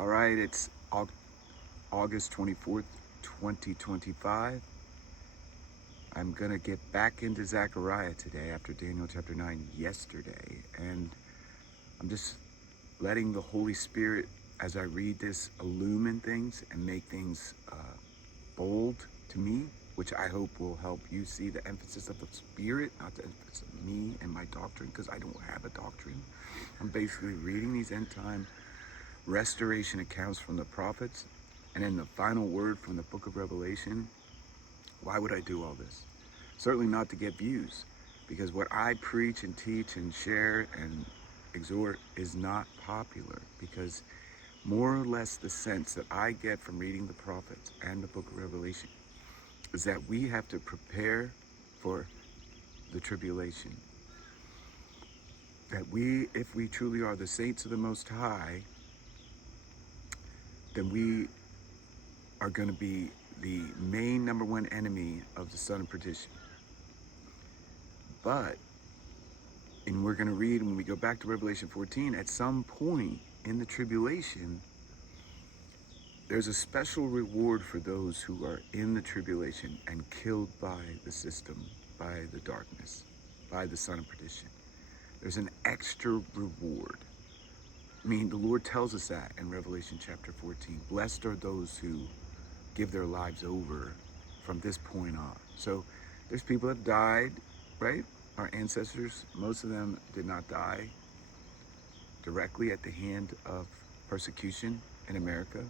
All right, it's August 24th, 2025. I'm going to get back into Zechariah today after Daniel chapter 9 yesterday. And I'm just letting the Holy Spirit, as I read this, illumine things and make things bold to me, which I hope will help you see the emphasis of the Spirit, not the emphasis of me and my doctrine, because I don't have a doctrine. I'm basically reading these end time restoration accounts from the prophets, and then the final word from the book of Revelation. Why would I do all this? Certainly not to get views, because what I preach and teach and share and exhort is not popular, because more or less the sense that I get from reading the prophets and the book of Revelation is that we have to prepare for the tribulation. That we, if we truly are the saints of the Most High, then we are going to be the main number one enemy of the son of perdition. But, and we're going to read when we go back to Revelation 14, at some point in the tribulation, there's a special reward for those who are in the tribulation and killed by the system, by the darkness, by the son of perdition. There's an extra reward. I mean, the Lord tells us that in Revelation chapter 14. Blessed are those who give their lives over from this point on. So there's people that died, right? Our ancestors, most of them did not die directly at the hand of persecution in America.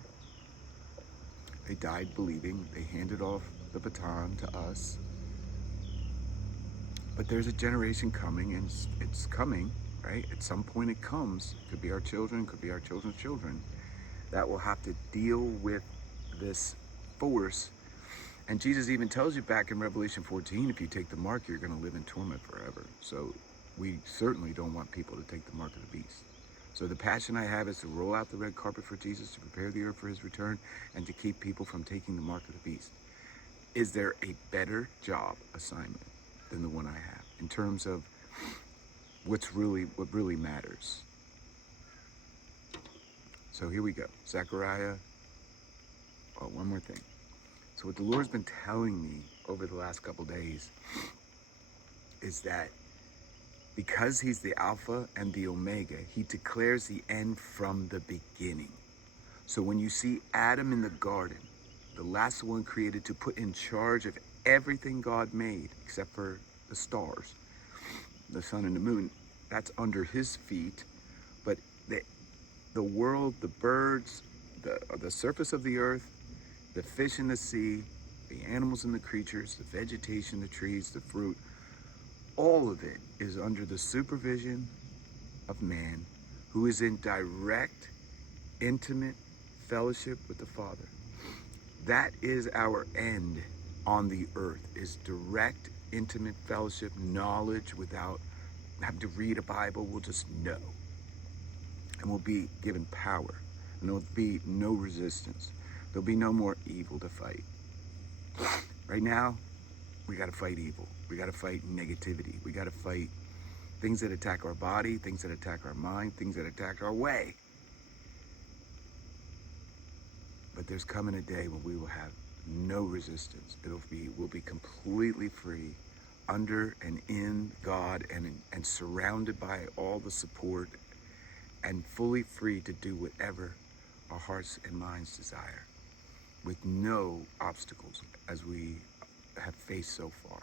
They died believing. They handed off the baton to us. But there's a generation coming, and it's coming, right? At some point it comes. Could be our children, could be our children's children, that will have to deal with this force. And Jesus even tells you back in Revelation 14, if you take the mark, you're going to live in torment forever. So we certainly don't want people to take the mark of the beast. So the passion I have is to roll out the red carpet for Jesus, to prepare the earth for his return, and to keep people from taking the mark of the beast. Is there a better job assignment than the one I have in terms of what really matters? So here we go. Zechariah. Oh, one more thing. So what the Lord's been telling me over the last couple days is that because he's the Alpha and the Omega, he declares the end from the beginning. So when you see Adam in the garden, the last one created to put in charge of everything God made, except for the stars, the sun and the moon, that's under his feet. But the world, the birds, the surface of the earth, the fish in the sea, the animals and the creatures, the vegetation, the trees, the fruit, all of it is under the supervision of man, who is in direct, intimate fellowship with the Father. That is our end on the earth, is direct, intimate fellowship, knowledge without having to read a Bible. We'll just know. And we'll be given power. And there'll be no resistance. There'll be no more evil to fight. Right now, we got to fight evil. We got to fight negativity. We got to fight things that attack our body, things that attack our mind, things that attack our way. But there's coming a day when we will have no resistance. We'll be completely free, under and in God, and surrounded by all the support, and fully free to do whatever our hearts and minds desire, with no obstacles as we have faced so far.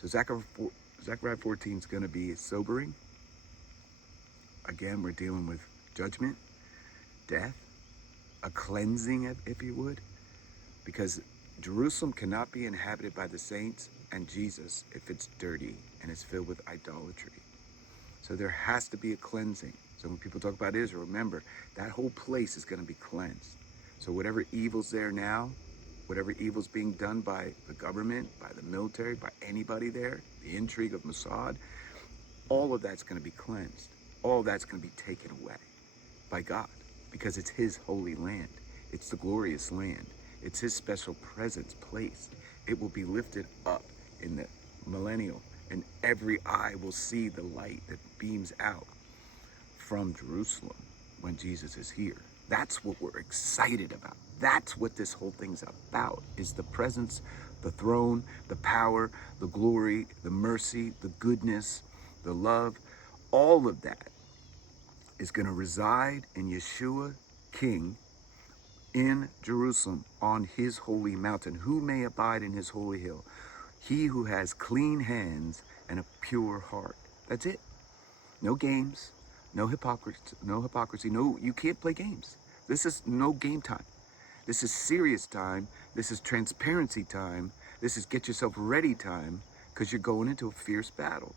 So Zechariah 14 is going to be sobering. Again, we're dealing with judgment, death, a cleansing, if you would, because Jerusalem cannot be inhabited by the saints and Jesus if it's dirty and it's filled with idolatry. So there has to be a cleansing. So when people talk about Israel, remember, that whole place is going to be cleansed. So whatever evil's there now, whatever evil's being done by the government, by the military, by anybody there, the intrigue of Mossad, all of that's going to be cleansed. All of that's going to be taken away by God, because it's his holy land. It's the glorious land. It's his special presence place. It will be lifted up in the millennial, and every eye will see the light that beams out from Jerusalem, when Jesus is here. That's what we're excited about. That's what this whole thing's about, is the presence, the throne, the power, the glory, the mercy, the goodness, the love. All of that is going to reside in Yeshua, King, in Jerusalem on his holy mountain. Who may abide in his holy hill? He who has clean hands and a pure heart. That's it. No games, no hypocrisy. No, you can't play games. This is no game time. This is serious time. This is transparency time. This is get yourself ready time, because you're going into a fierce battle.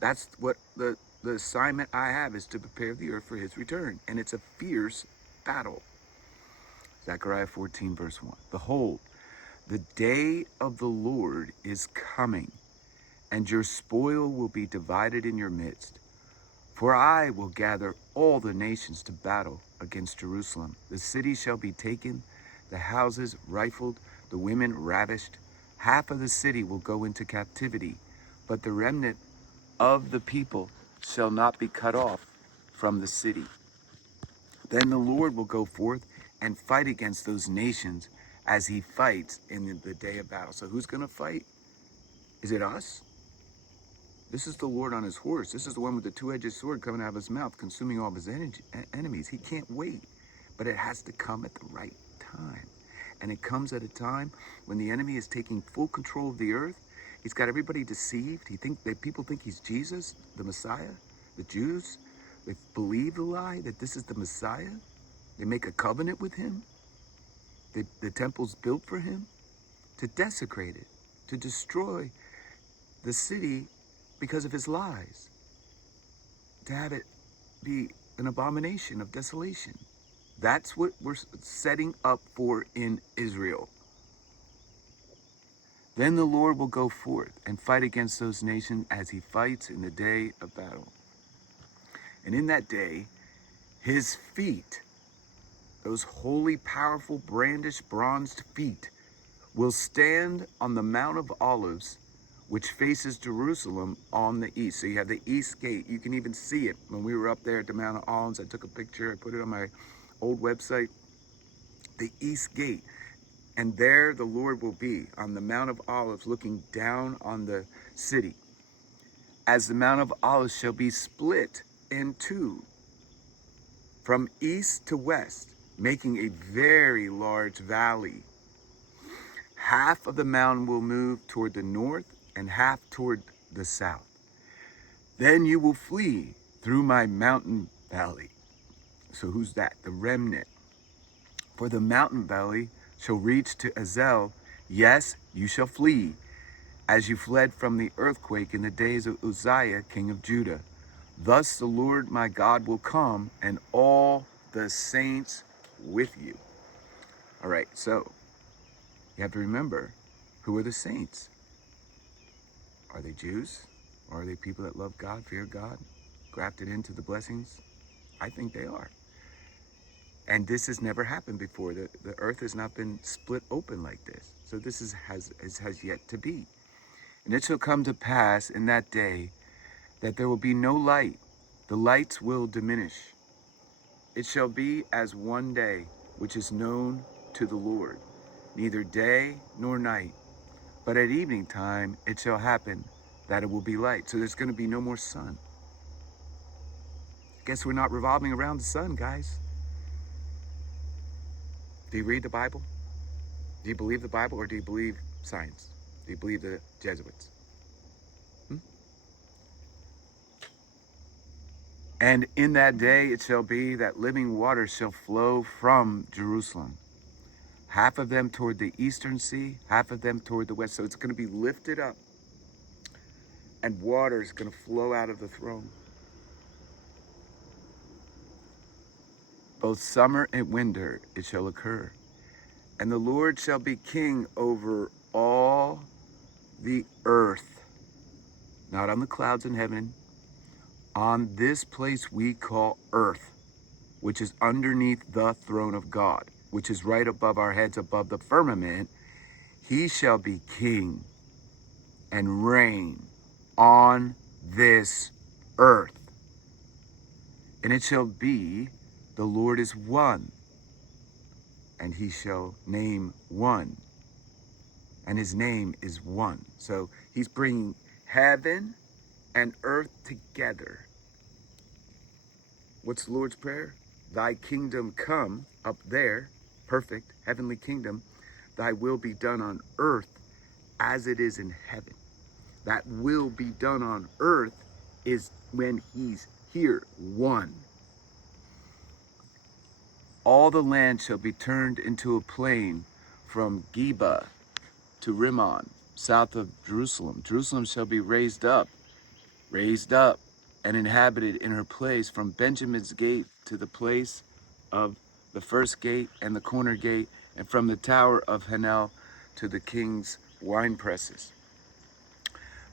That's what the assignment I have, is to prepare the earth for his return. And it's a fierce battle. Zechariah 14 verse 1. Behold, the day of the Lord is coming, and your spoil will be divided in your midst. For I will gather all the nations to battle against Jerusalem. The city shall be taken, the houses rifled, the women ravished. Half of the city will go into captivity, but the remnant of the people shall not be cut off from the city. Then the Lord will go forth and fight against those nations as he fights in the day of battle. So who's going to fight? Is it us? This is the Lord on his horse. This is the one with the two-edged sword coming out of his mouth, consuming all of his enemies. He can't wait, but it has to come at the right time. And it comes at a time when the enemy is taking full control of the earth. He's got everybody deceived. People think he's Jesus, the Messiah. The Jews, they believe the lie that this is the Messiah. They make a covenant with him. The temple's built for him to desecrate it, to destroy the city because of his lies, to have it be an abomination of desolation. That's what we're setting up for in Israel. Then the Lord will go forth and fight against those nations as he fights in the day of battle. And in that day, his feet, those holy, powerful, brandished, bronzed feet, will stand on the Mount of Olives, which faces Jerusalem on the east. So you have the east gate. You can even see it. When we were up there at the Mount of Olives, I took a picture. I put it on my old website. The east gate. And there the Lord will be on the Mount of Olives, looking down on the city. As the Mount of Olives shall be split in two, from east to west, making a very large valley. Half of the mountain will move toward the north and half toward the south. Then you will flee through my mountain valley. So who's that? The remnant. For the mountain valley shall reach to Ezek. Yes, you shall flee, as you fled from the earthquake in the days of Uzziah, king of Judah. Thus the Lord my God will come, and all the saints with you. All right, so you have to remember, who are the saints? Are they Jews? Or are they people that love God, fear God, grafted into the blessings? I think they are. And this has never happened before. The earth has not been split open like this. So this has yet to be. And it shall come to pass in that day that there will be no light. The lights will diminish. It shall be as one day, which is known to the Lord, neither day nor night. But at evening time it shall happen that it will be light. So there's going to be no more sun. Guess we're not revolving around the sun, guys. Do you read the Bible? Do you believe the Bible, or do you believe science? Do you believe the Jesuits? And in that day it shall be that living waters shall flow from Jerusalem. Half of them toward the eastern sea, half of them toward the west. So it's going to be lifted up, and water is going to flow out of the throne. Both summer and winter it shall occur. And the Lord shall be king over all the earth, not on the clouds in heaven, on this place we call earth, which is underneath the throne of God, which is right above our heads, above the firmament. He shall be king and reign on this earth. And it shall be The Lord is one, and he shall name one, and his name is one. So he's bringing heaven and earth together. What's the Lord's Prayer? Thy kingdom come, up there, perfect, heavenly kingdom. Thy will be done on earth as it is in heaven. That will be done on earth is when he's here, one. All the land shall be turned into a plain from Geba to Rimmon, south of Jerusalem. Jerusalem shall be raised up, and inhabited in her place from Benjamin's gate to the place of the first gate and the corner gate, and from the tower of Hanel to the king's wine presses.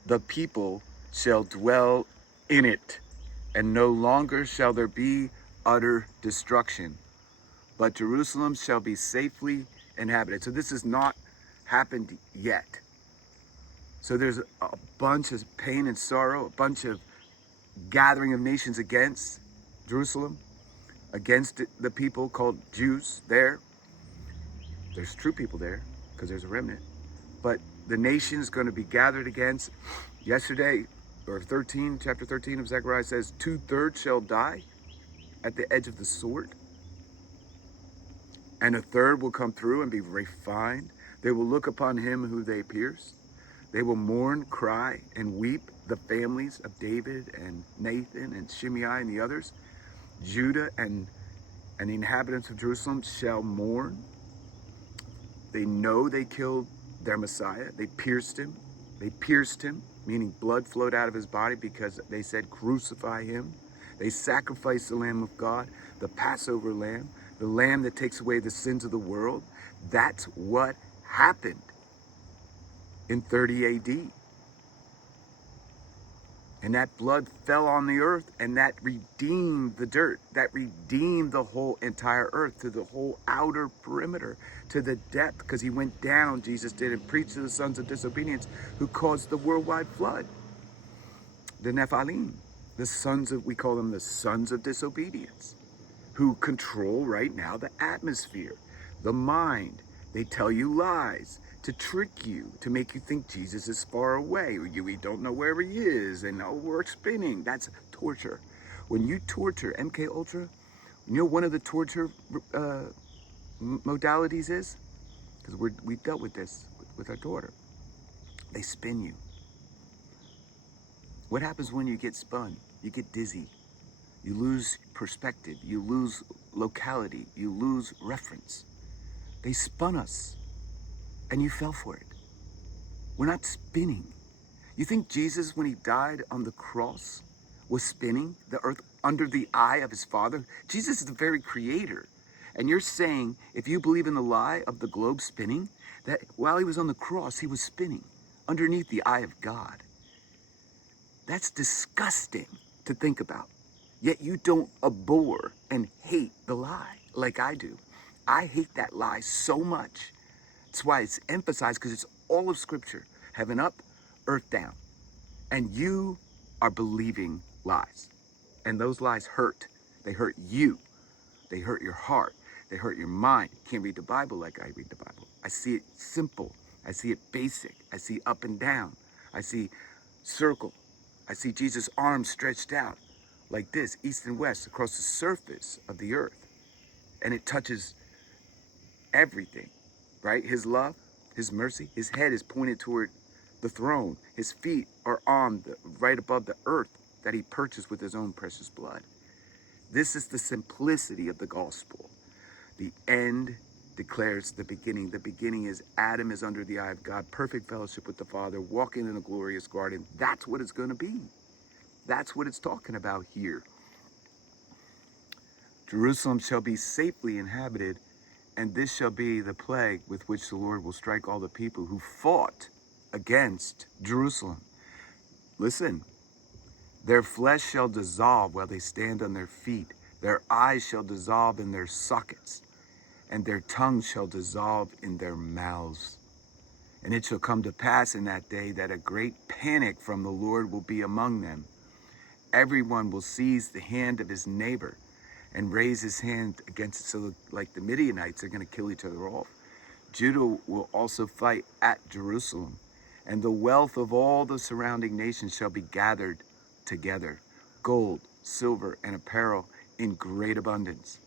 The people shall dwell in it, and no longer shall there be utter destruction, but Jerusalem shall be safely inhabited. So this has not happened yet. So there's a bunch of pain and sorrow, a bunch of gathering of nations against Jerusalem, against the people called Jews there. There's true people there because there's a remnant. But the nation is going to be gathered against. Yesterday, or chapter 13 of Zechariah says, 2/3 shall die at the edge of the sword, and 1/3 will come through and be refined. They will look upon him who they pierced. They will mourn, cry, and weep, the families of David and Nathan and Shimei and the others. Judah and the inhabitants of Jerusalem shall mourn. They know they killed their Messiah. They pierced him. Meaning blood flowed out of his body because they said, crucify him. They sacrificed the Lamb of God, the Passover lamb, the lamb that takes away the sins of the world. That's what happened in 30 AD. And that blood fell on the earth, and that redeemed the dirt. That redeemed the whole entire earth, to the whole outer perimeter, to the depth, because he went down, Jesus did, and preached to the sons of disobedience who caused the worldwide flood. The Nephilim, we call them the sons of disobedience, who control right now the atmosphere, the mind. They tell you lies to trick you, to make you think Jesus is far away, or we don't know where he is, and oh, we're spinning. That's torture. When you torture MK Ultra, you know one of the torture modalities is, because we dealt with this with our daughter. They spin you. What happens when you get spun? You get dizzy. You lose perspective. You lose locality. You lose reference. They spun us, and you fell for it. We're not spinning. You think Jesus, when he died on the cross, was spinning the earth under the eye of his Father? Jesus is the very creator. And you're saying, if you believe in the lie of the globe spinning, that while he was on the cross, he was spinning underneath the eye of God. That's disgusting to think about. Yet you don't abhor and hate the lie like I do. I hate that lie so much. That's why it's emphasized, because it's all of Scripture. Heaven up, earth down. And you are believing lies. And those lies hurt. They hurt you. They hurt your heart. They hurt your mind. You can't read the Bible like I read the Bible. I see it simple. I see it basic. I see up and down. I see circle. I see Jesus' arms stretched out like this, east and west, across the surface of the earth. And it touches everything, right? His love, his mercy, his head is pointed toward the throne. His feet are on right above the earth that he purchased with his own precious blood. This is the simplicity of the gospel. The end declares the beginning. The beginning is Adam is under the eye of God, perfect fellowship with the Father, walking in a glorious garden. That's what it's going to be. That's what it's talking about here. Jerusalem shall be safely inhabited, and this shall be the plague with which the Lord will strike all the people who fought against Jerusalem. Listen, their flesh shall dissolve while they stand on their feet. Their eyes shall dissolve in their sockets, and their tongues shall dissolve in their mouths. And it shall come to pass in that day that a great panic from the Lord will be among them. Everyone will seize the hand of his neighbor, and raise his hand against it. So like the Midianites, they're going to kill each other off. Judah will also fight at Jerusalem, and the wealth of all the surrounding nations shall be gathered together, gold, silver, and apparel in great abundance.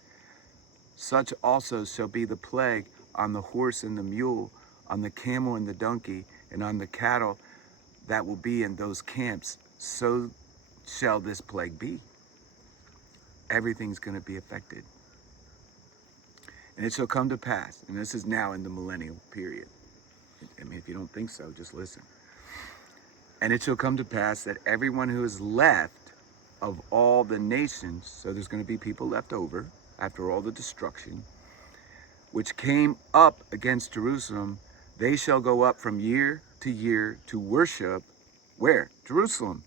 Such also shall be the plague on the horse and the mule, on the camel and the donkey, and on the cattle that will be in those camps. So shall this plague be. Everything's going to be affected. And it shall come to pass, and this is now in the millennial period. I mean, if you don't think so, just listen. And it shall come to pass that everyone who is left of all the nations, so there's going to be people left over after all the destruction, which came up against Jerusalem, they shall go up from year to year to worship, where? Jerusalem,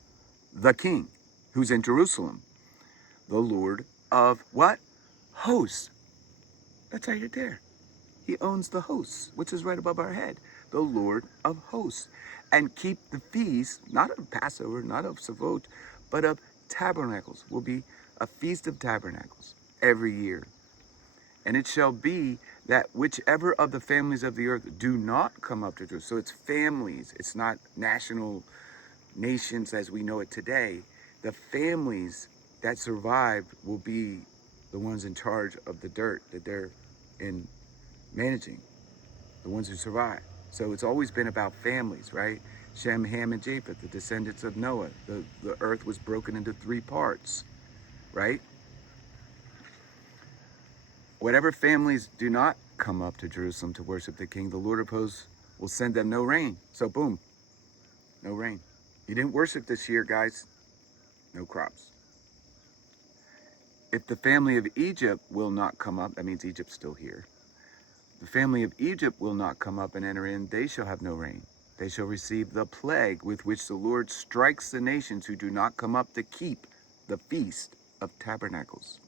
the King, who's in Jerusalem, the Lord of what? Hosts. That's right there. He owns the hosts, which is right above our head, the Lord of hosts. And keep the feast, not of Passover, not of Sukkot, but of tabernacles. Will be a feast of tabernacles every year. And it shall be that whichever of the families of the earth do not come up to Jerusalem. So it's families. It's not national nations as we know it today. The families that survived will be the ones in charge of the dirt that they're in managing. The ones who survive. So it's always been about families, right? Shem, Ham, and Japheth, the descendants of Noah. The earth was broken into 3 parts, right? Whatever families do not come up to Jerusalem to worship the King, the Lord of hosts will send them no rain. So boom, no rain. You didn't worship this year, guys. No crops. If the family of Egypt will not come up, that means Egypt's still here. The family of Egypt will not come up and enter in, they shall have no rain. They shall receive the plague with which the Lord strikes the nations who do not come up to keep the feast of tabernacles.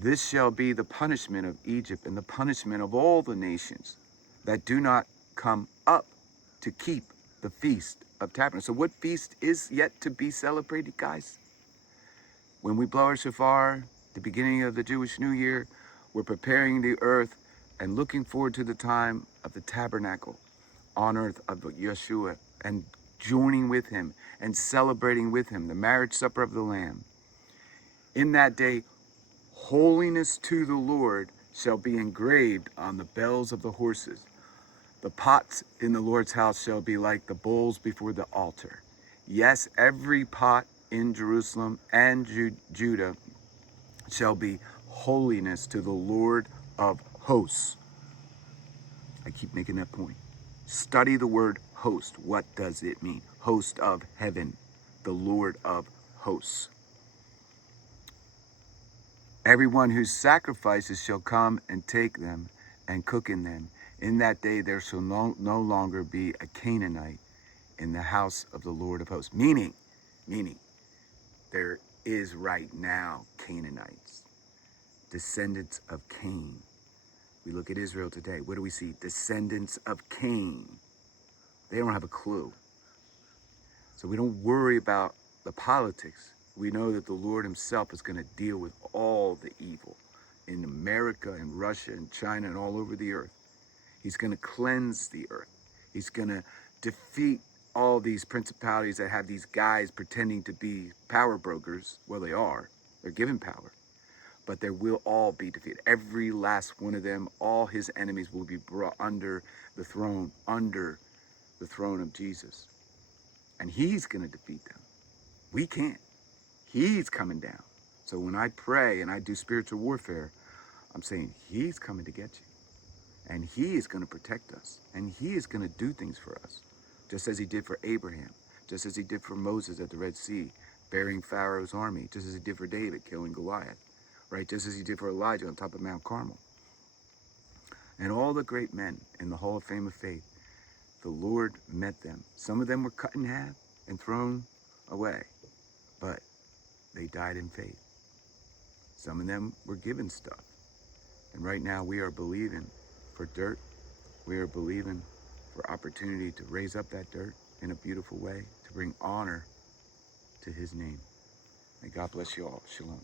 This shall be the punishment of Egypt and the punishment of all the nations that do not come up to keep the feast of tabernacles. So what feast is yet to be celebrated, guys? When we blow our shofar, the beginning of the Jewish New Year, we're preparing the earth and looking forward to the time of the tabernacle on earth of Yeshua and joining with him and celebrating with him the marriage supper of the Lamb. In that day, holiness to the Lord shall be engraved on the bells of the horses. The pots in the Lord's house shall be like the bowls before the altar. Yes, every pot in Jerusalem and Judah shall be holiness to the Lord of hosts. I keep making that point. Study the word host. What does it mean? Host of heaven, the Lord of hosts. Everyone whose sacrifices shall come and take them and cook in them. In that day there shall no longer be a Canaanite in the house of the Lord of hosts. Meaning, there is right now Canaanites, descendants of Cain. We look at Israel today. What do we see? Descendants of Cain. They don't have a clue. So we don't worry about the politics. We know that the Lord himself is going to deal with all the evil in America and Russia and China and all over the earth. He's going to cleanse the earth. He's going to defeat all these principalities that have these guys pretending to be power brokers. Well, they are. They're given power. But they will all be defeated. Every last one of them, all his enemies will be brought under the throne of Jesus. And he's going to defeat them. We can't. He's coming down. So when I pray and I do spiritual warfare, I'm saying he's coming to get you. And he is going to protect us. And he is going to do things for us. Just as he did for Abraham. Just as he did for Moses at the Red Sea, burying Pharaoh's army. Just as he did for David, killing Goliath. Right? Just as he did for Elijah on top of Mount Carmel. And all the great men in the Hall of Fame of Faith, the Lord met them. Some of them were cut in half and thrown away. But they died in faith. Some of them were given stuff. And right now we are believing for dirt. We are believing for opportunity to raise up that dirt in a beautiful way, to bring honor to his name. May God bless you all. Shalom.